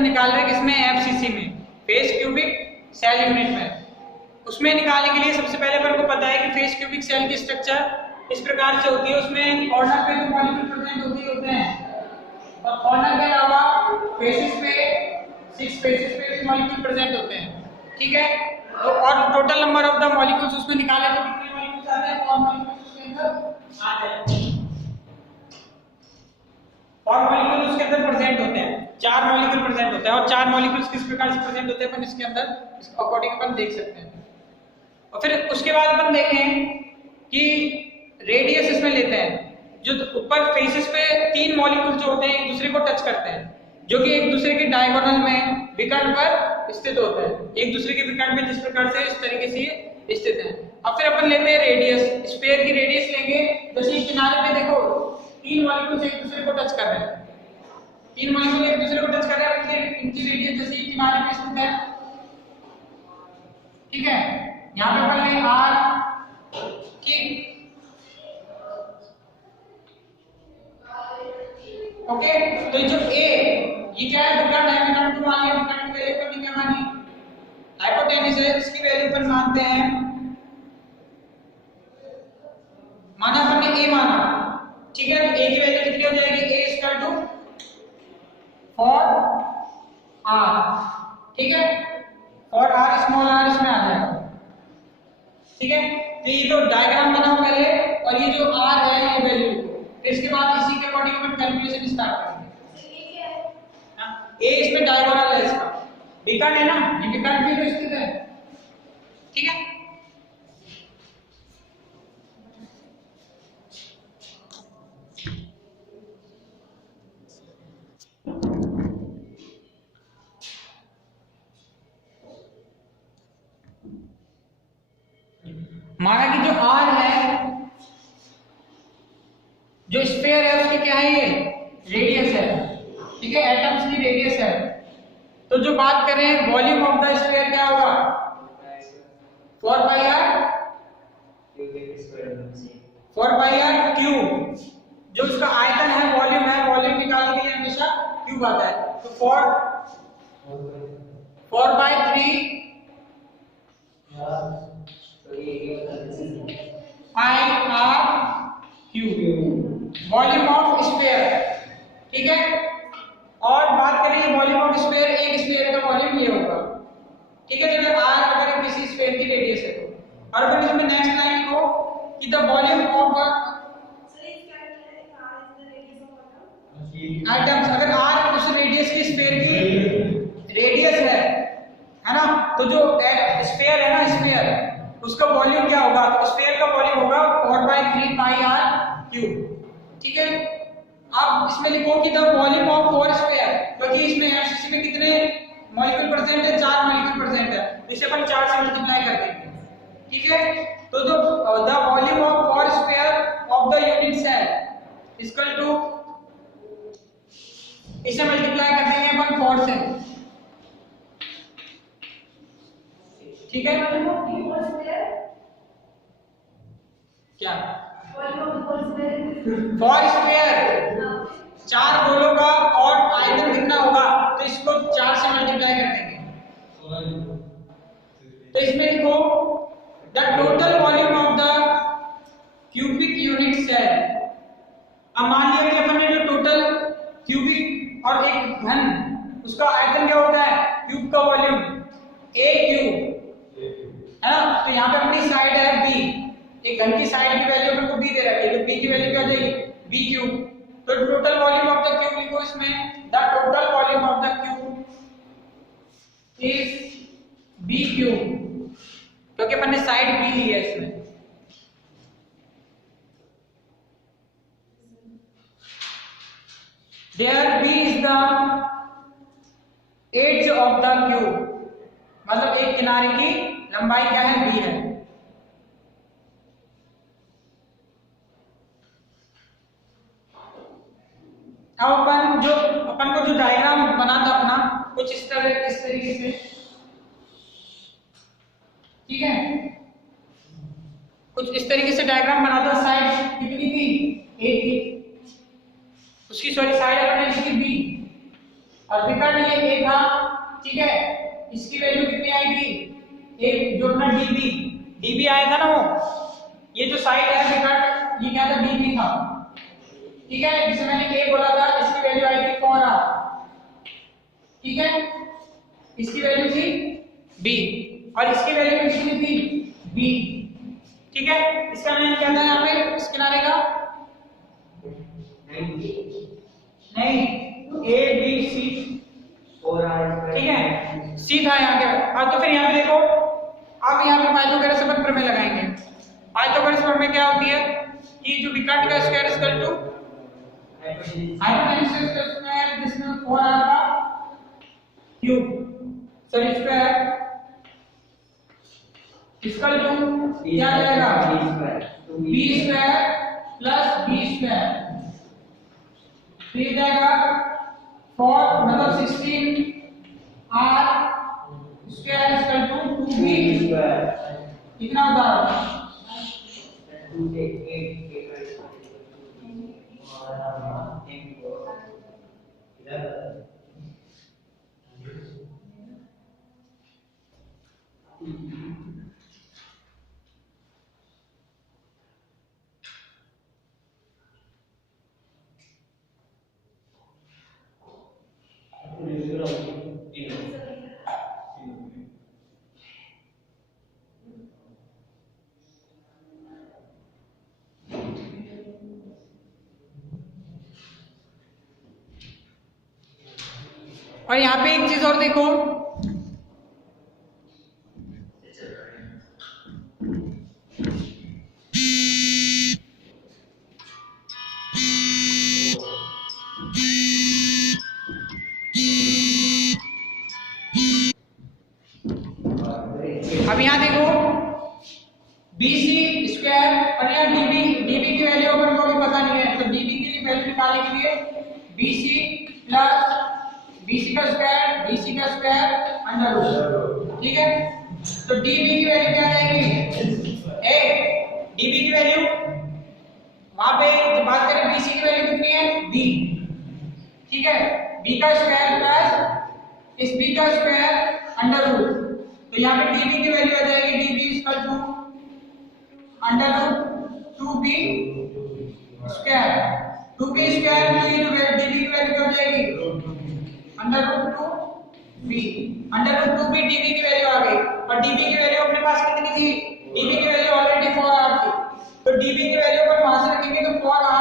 हम निकाल रहे हैं किसमें, एफसीसी में, फेस क्यूबिक सेल यूनिट में। उसमें निकालने के लिए सबसे पहले अपन को पता है कि फेस क्यूबिक सेल की स्ट्रक्चर इस प्रकार से होती है। उसमें कॉर्नर पे तो मॉलिक्यूल प्रेजेंट होते हैं और कॉर्नर के अलावा फेसेस पे 6 फेसेस पे भी मॉलिक्यूल प्रेजेंट होते हैं, ठीक है। तो और total number of the molecules उसमें निकाले तो कितने मॉलिक्यूल्स आते हैं, 4 मॉलिक्यूल्स उसके अंदर आते हैं, और मॉलिक्यूल उसके अंदर प्रेजेंट होते हैं, 4 मॉलिक्यूल प्रेजेंट होते हैं। और 4 मॉलिक्यूल्स किस प्रकार से प्रेजेंट होते हैं अपन इसके अंदर इसके अकॉर्डिंग अपन देख सकते हैं। और फिर उसके बाद अपन देखें कि रेडियस इसमें लेते हैं, जो ऊपर फेसेस पे 3 मॉलिक्यूल जो होते हैं एक दूसरे को टच करते हैं, जो कि एक दूसरे के डायगोनल में विकर्ण पर स्थित होते हैं, एक दूसरे के विकर्ण में जिस प्रकार से इस तरीके से ये स्थित हैं। अब फिर अपन लेते हैं रेडियस, स्फीयर की रेडियस लेंगे। जैसे किनारे पे देखो 3 मॉलिक्यूल्स एक दूसरे को टच कर रहे हैं, 3 मॉलिक्यूल एक दूसरे को टच कर रहे हैं, इनकी रेडियस जैसे किनारे पे स्थित है, ठीक है। यहाँ पे अपन ले आर, ठीक, ओके। तो जो ए ये क्या है, विकर्ण है, विकर्ण को मान लिया, विकर्ण की वैल्यू अपन क्या मानी, हाइपोटेन्यूज है, इसकी वैल्यू अपन मानते हैं, माना अपन ने ए माना, ठीक है। तो ए की वैल्यू कितनी हो जाएगी, ए इक्वल टू 4 आर, ठीक है, और आर स्मॉल आर इसमें आ जाएगा, ठीक है। तो ये जो डायग्राम बनाओ पहले, और ये जो आर है ये वैल्यू लिखो, फिर इसके बाद इसी के अकॉर्डिंग अपन कैलकुलेशन स्टार्ट करेंगे। ए इसमें डायगोनल है, इसका विकर्ण है ना, ये विकर्ण भी तो स्थित है, ठीक है। माना कि जो आर है, जो स्फीयर है उसकी क्या है, ये रेडियस है, ठीक है, एटम्स की रेडियस है। तो जो बात करें वॉल्यूम ऑफ द स्फीयर क्या होगा, 4 पाई आर क्यूब। जो इसका आयतन है, वॉल्यूम है, वॉल्यूम निकालने के लिए हमेशा क्यूब आता है। तो 4/3 pi R cube volume of sphere, ठीक है। और बात करें वॉल्यूम ऑफ स्फीयर, एक स्फीयर का वॉल्यूम ये होगा, ठीक है। अगर आर अगर किसी स्फीयर की रेडियस है तो, और फिर इसमें नेक्स्ट लाइन लिखो कि द वॉल्यूम ऑफ आइटम्स, अगर आर उस रेडियस की स्फीयर की रेडियस है ना, तो जो स्फीयर है ना, स्फीयर उसका वॉल्यूम क्या होगा, तो स्फीयर का वॉल्यूम होगा 4/3 पाई आर क्यूब, ठीक है। अब इसमें लिखो कि द वॉल्यूम ऑफ 4 स्फीयर, क्योंकि इसमें एफसीसी में कितने मॉलिक्यूल प्रेजेंट है, 4 मॉलिक्यूल प्रेजेंट है, इसे अपन 4 से मल्टीप्लाई कर देंगे, ठीक है। तो जो the volume of 4 sphere of the unit cell equal to, इसे मल्टीप्लाई कर देंगे अपन 4 से, ठीक है। क्या 4 स्फीयर 4 गोलों का, और आयतन कितना होगा, तो इसको 4 से मल्टीप्लाई कर देंगे। तो इसमें लिखो the total volume of the cubic unit cell. अब मान लिया कि अपन ने जो टोटल क्यूबिक और एक घन, उसका आयतन क्या होता है, क्यूब का वॉल्यूम a क्यूब है ना। तो यहाँ पे अपनी साइड है b, एक घन की साइड की वैल्यू अपन को b दे रखी है, तो b की वैल्यू क्या हो जाएगी, b क्यूब। तो total volume of the cube लिखो इसमें, the total volume of the cube is b cube, क्योंकि अपन ने साइड b ली है इसमें। There b is the edge of the cube, मतलब एक किनारे की लंबाई क्या है, b है। अब अपन को जो डायग्राम बना था अपना कुछ इस तरीके से, ठीक है, कुछ इस तरीके से डायग्राम बना था। साइड कितनी थी, a थी, उसकी सॉरी साइड अपने लिखी b, और विकर्ण ये ए था, ठीक है, इसकी वैल्यू कितनी आएगी, एक जो अपना डीबी आया था ना, वो ये जो साइड है विकर्ण ये क्या था, डीबी था, ठीक है, जिसे मैंने ए बोला था, इसकी वैल्यू आई थी 4r, ठीक है, इसकी वैल्यू थी b और इसकी वैल्यू कितनी थी b, ठीक है। इसका मैंने क्या था यहाँ पे इस किनारे का, नहीं a b c, ठीक है, सी था यहाँ के। अब तो फिर यहाँ पे देखो, अब यहाँ पे पाइथागोरस अपन प्रमेय लगाएंगे। पाइथागोरस प्रमेय क्या होती है कि जो विकर्ण का स्क्वायर इक्वल टू हाइपोटेन्यूज का स्क्वायर, जिसमें 4r का cube, sorry square equal to क्या जाएगा, b square plus b square, फिर जाएगा 4 मतलब 16 r square equal to 2b square, कितना होता है, और यहाँ पे एक चीज और देखो, अब यहाँ देखो BC स्क्वायर और यहाँ DB की वैल्यू अपन को भी पता नहीं है, तो DB की वैल्यू निकालने के लिए BC प्लस BC का स्क्वायर अंडर रूट, ठीक है। तो DB की वैल्यू क्या आएगी, DB की वैल्यू वहां पे जब बात करें BC की वैल्यू कितनी है, B, ठीक है, B का स्क्वायर प्लस इस B का स्क्वायर अंडर रूट, तो यहाँ पे DB की वैल्यू आ जाएगी DB equal to under root 2b square, 2b square की जो DB की वैल्यू क्या हो जाएगी, under root 2b, under root 2b DB की वैल्यू आ गई, और DB की वैल्यू अपने पास कितनी थी, DB की वैल्यू ऑलरेडी 4r थी, तो DB की वैल्यू पर वहां से रखेंगे तो 4r